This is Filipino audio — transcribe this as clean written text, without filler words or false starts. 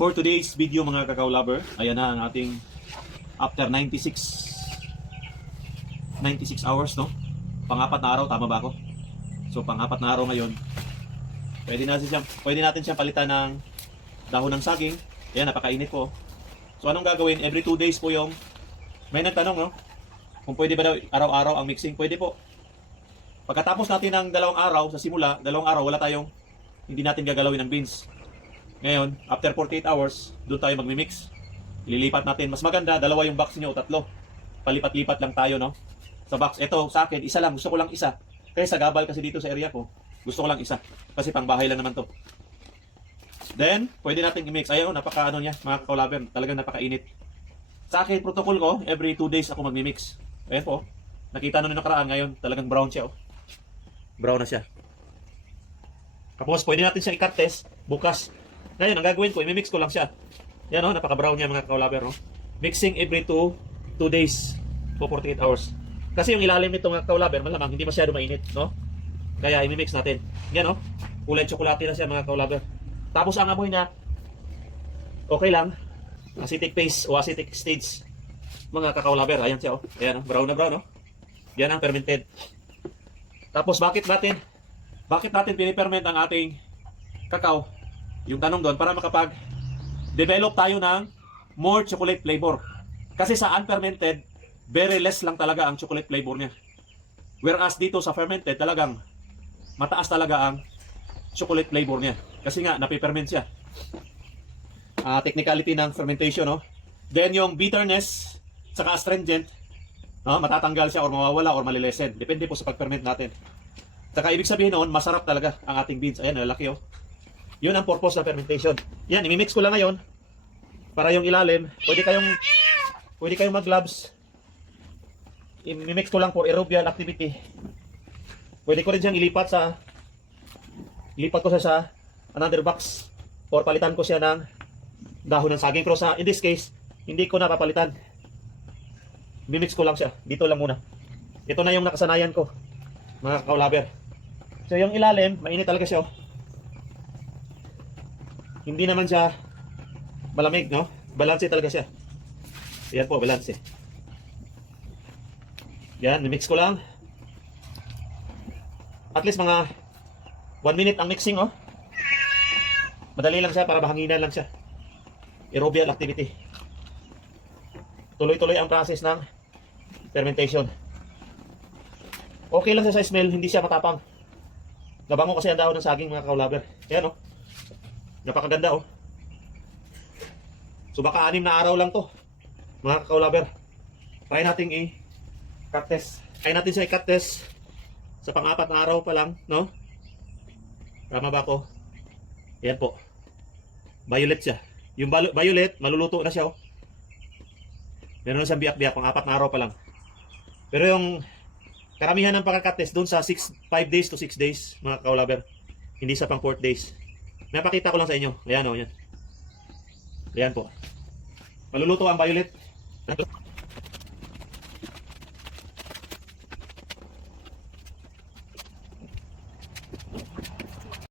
For today's video mga kakao lover, ayan na ang ating after 96 hours, no? Pang-apat na araw, tama ba ako? So pang-apat na araw ngayon. Pwede natin siyang palitan ng dahon ng saging. Ayan, napakainit po. So anong gagawin? Every 2 days po yung may nagtanong, no? Kung pwede ba daw araw-araw ang mixing? Pwede po. Pagkatapos natin ng 2 araw sa simula, 2 araw hindi natin gagalawin ng beans. Ngayon, after 48 hours, doon tayo magmi-mix. Ililipat natin. Mas maganda, 2 yung box niyo o 3. Palipat-lipat lang tayo, no? Sa box. Ito, sa akin, isa lang. Gusto ko lang isa. Kaya sa gabal kasi dito sa area ko, gusto ko lang isa. Kasi pang bahay lang naman to. Then, pwede natin i-mix. Ayaw, napaka-ano niya, mga kakao-lover. Talagang napakainit. Sa akin, protocol ko, every 2 days ako magmi-mix. Ayan po. Nakita nyo nakaraan ngayon. Talagang brown siya, oh. Brown na siya. Tapos, pwede natin siya i-cut test bukas. Ngayon, ang gagawin ko, i-mix ko lang siya. Yan, oh, napaka-brown niya mga kakao-lover, no? Mixing every 2 days for 48 hours. Kasi yung ilalim nito mga kakao-lover, malamang hindi masyado mainit, no? Kaya i-mix natin. Yan, oh. Kulay tsokolate na siya mga kakao-lover. Tapos ang amoy na okay lang. Acetic phase o acetic stage mga kakao-lover. Ayan siya, oh. Ayan, oh. Brown na brown, oh. Yan ang fermented. Tapos bakit natin piniperment ang ating kakao? Yung tanong doon, para makapag-develop tayo ng more chocolate flavor. Kasi sa unfermented, very less lang talaga ang chocolate flavor niya. Whereas dito sa fermented, talagang mataas talaga ang chocolate flavor niya. Kasi nga, napiperment siya. Technicality ng fermentation, no? Then yung bitterness, saka astringent, no? Matatanggal siya or mawawala or malilesen. Depende po sa pag-ferment natin. Saka ibig sabihin noon, masarap talaga ang ating beans. Ayan, lalaki, oh. Yun ang purpose ng fermentation. Yan, imimix ko lang ngayon. Para yung ilalim, pwede kayong mag-gloves. Imimix ko lang for aerobial activity. Pwede ko rin siyang ilipat ko siya sa another box. Or palitan ko siya ng dahon ng saging. Pero in this case, hindi ko na papalitan. Imimix ko lang siya. Dito lang muna. Ito na yung nakasanayan ko, mga kakao-lover. So yung ilalim, mainit talaga siya, oh. Hindi naman siya malamig, no? Balanse talaga siya. Ayan po, balanse. Yan, mix ko lang. At least mga 1 minute ang mixing, oh. Madali lang siya para mahanginan lang siya. Aerobial activity. Tuloy-tuloy ang process ng fermentation. Okay lang siya sa smell, hindi siya matapang. Nabango kasi ang dahon ng saging mga kakao-lover. Ayan, oh. Napakaganda, oh. So baka 6 na araw lang to, mga kakao-lover. Try natin i-cut test. Try natin siya i-cut test sa pang-4 na araw pa lang, no? Tama ba ako? Ayan po. Violet siya. Yung violet, maluluto na siya, oh. Meron na siyang biyak-biyak, pang-4 na araw pa lang. Pero yung karamihan ng pagka-cut test doon sa 5 days to 6 days, mga kakao-lover. Hindi sa pang 4 days. Napakita ko lang sa inyo. Ayan, oh, yan. Ayan po. Maluluto ang violet.